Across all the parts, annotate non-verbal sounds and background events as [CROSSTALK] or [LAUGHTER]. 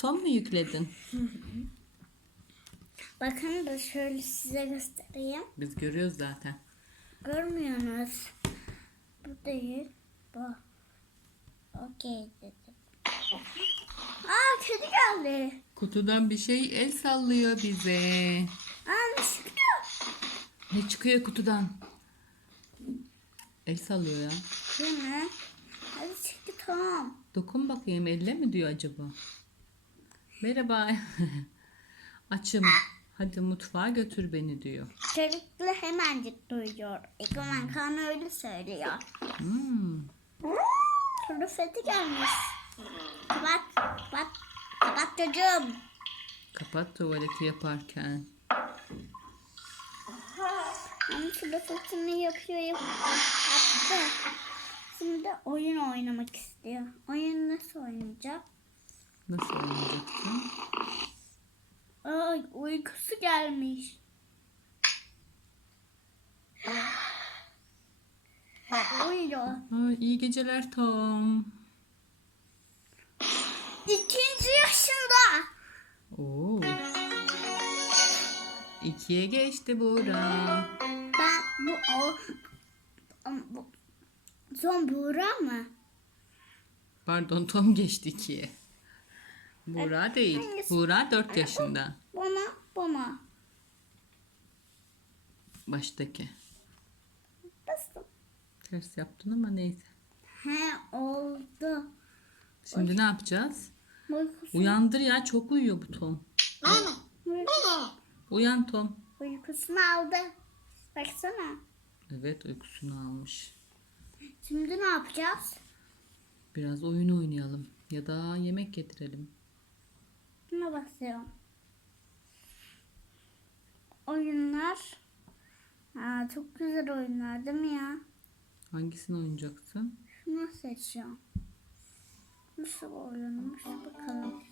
Tom mu yükledin? Bakın da şöyle size göstereyim. Biz görüyoruz zaten. Görmüyorsunuz. Bu değil. Bu. Okey dedim. Aa kedi geldi. Kutudan bir şey el sallıyor bize. Aa ne çıkıyor? Ne çıkıyor kutudan? El sallıyor ya. Bu ne? Hadi çıktı tamam. Dokun bakayım elle mi diyor acaba? Merhaba. [LAUGHS] Açım. Hadi mutfağa götür beni diyor. Çocukla hemencik duyuyor. Ekomen kan öyle söylüyor. Hmm. Sonra Fethi gelmiş. Kapat, kapat, kapat çocuğum. Kapat tuvaleti yaparken. Ama şurada Fethi'ni yapıyor, yapıyor. Yaptı. Şimdi oyun oynamak istiyor. Oyun nasıl oynayacak? Nasıl oynayacaksın? Ay uykusu gelmiş. Uyuyor. Aa, iyi geceler Tom. İkinci yaşında. Oo. İkiye geçti Buğra. Ben bu o bu son Buğra mı? Pardon Tom geçti ikiye. Buğra değil. hangisi? Buğra 4 yaşında. Bana bana. Baştaki. Nasıl? Ters yaptın ama neyse. He oldu. Şimdi ne yapacağız? Uykusu, Uyandır ya çok uyuyor bu Tom. uykusu, Uyan Tom. uykusunu aldı. Baksana. Evet uykusunu almış. Şimdi ne yapacağız? Biraz oyun oynayalım. Ya da yemek getirelim. Basıyorum. Oyunlar. Aa, çok güzel oyunlar değil mi ya? Hangisini oynayacaksın? Şunu seçiyorum. Nasıl oyunmuş bakalım.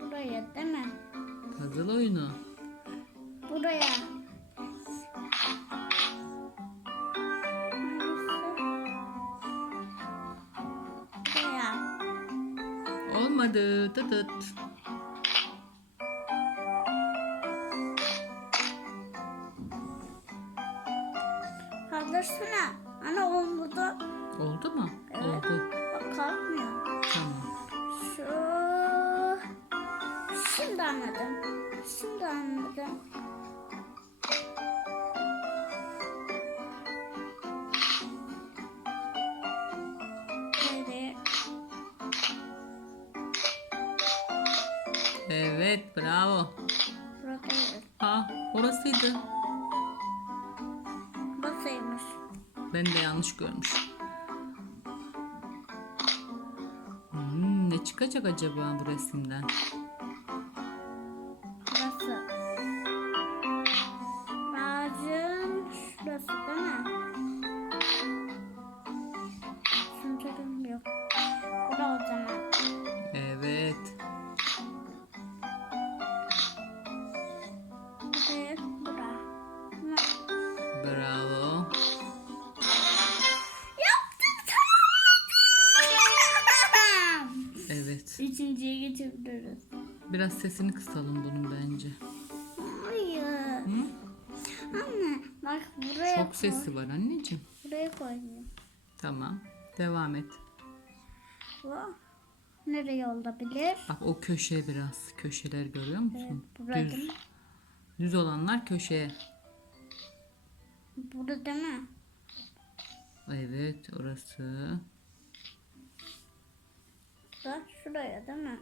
Buraya değil mi? Puzzle oyunu. Buraya. Buraya. Olmadı. Dıdıt. Kaldırsana. Ana olmadı. Oldu mu? Evet. Oldu. Bak kalkmıyor. Tamam. Şu... Şimdi anladım. Şimdi anladım. Evet bravo. Buradayız. Ha orasıydı. Ben de yanlış görmüşüm. Hmm, ne çıkacak acaba bu resimden? Burası. Ağacın şurası değil mi? Şunu yok. O zaman. Evet. Buraya, bura. Bravo. Biraz sesini kısalım bunun bence. Hayır. Hı? Anne bak buraya Çok sesi var anneciğim. koy. Buraya koyayım. Tamam. Devam et. Bu nereye olabilir? Bak o köşe biraz. Köşeler görüyor musun? Burada Düz. değil mi? Düz olanlar köşeye. Burada değil mi? Evet orası. Da şuraya değil mi?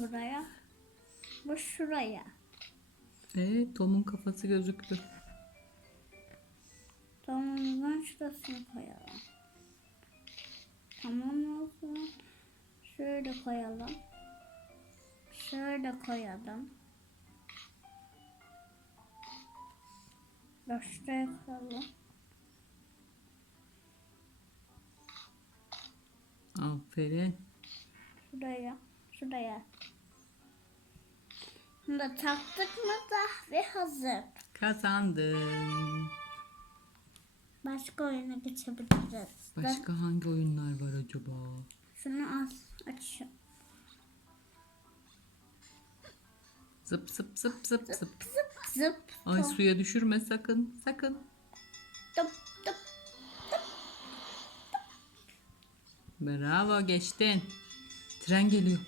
Buraya. Bu şuraya. Evet Tom'un kafası gözüktü. Zaman şurasını koyalım. Tamam o zaman şöyle koyalım. Şöyle koyalım. Şuraya koyalım. Aferin. Şuraya. Şuraya. Bunu da taktık mı da ve hazır. Kazandın. Başka oyuna geçebiliriz. Başka hangi oyunlar var acaba? Şunu al. Aç. Zıp zıp zıp zıp zıp. Zıp zıp. Ay Top, suya düşürme sakın. Sakın. top, top. Bravo geçtin. Tren geliyor.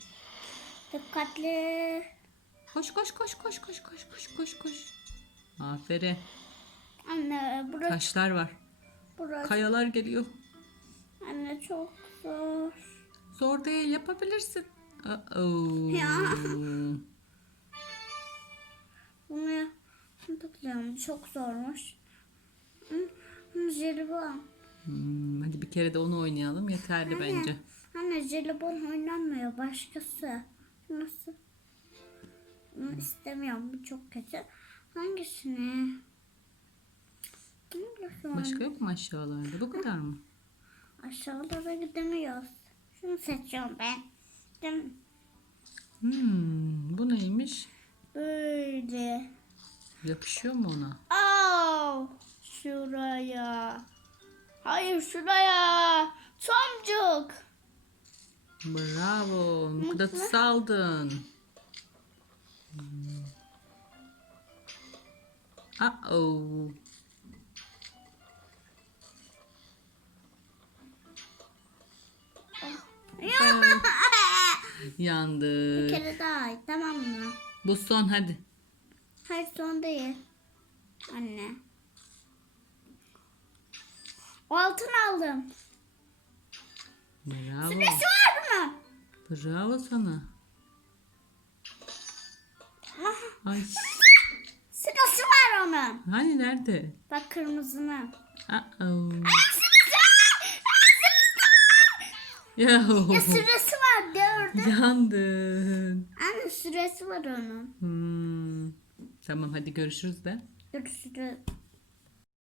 Dikkatli. Koş koş koş koş koş koş koş koş koş. Aferin. Anne burası, Taşlar var. burası. Kayalar geliyor. Anne çok zor. Zor değil yapabilirsin. Uh-oh. Ya. Bunu tıklıyorum. Çok zormuş. Jelibon. Hmm, hadi bir kere de onu oynayalım. Yeterli bence. Anne jelibon oynanmıyor. Başkası. Nasıl? Bunu istemiyorum. Bu çok kötü. Hangisini? Hangisi Başka yok mu aşağılarda? Bu kadar mı? Aşağılara gidemiyoruz. Şunu seçiyorum ben. Mi? Hmm, bu neymiş? Böyle. Yapışıyor mu ona? Aa, şuraya. Hayır şuraya. Tomcuk. Bravo. Mıknatıs aldın. [LAUGHS] Hmm. Uh-oh. Bir Yandı. kere daha tamam mı? Bu son hadi. Hayır son değil. Anne. Altın aldım. Bravo. Süresi? Bravo sana. Ay. Sırası var onun. Hani nerede? Bak kırmızının. Uh-oh. Sırası Ya. Ya süresi var gördüm. Yandın. Anne süresi var onun. Hmm. Tamam hadi görüşürüz de. Görüşürüz.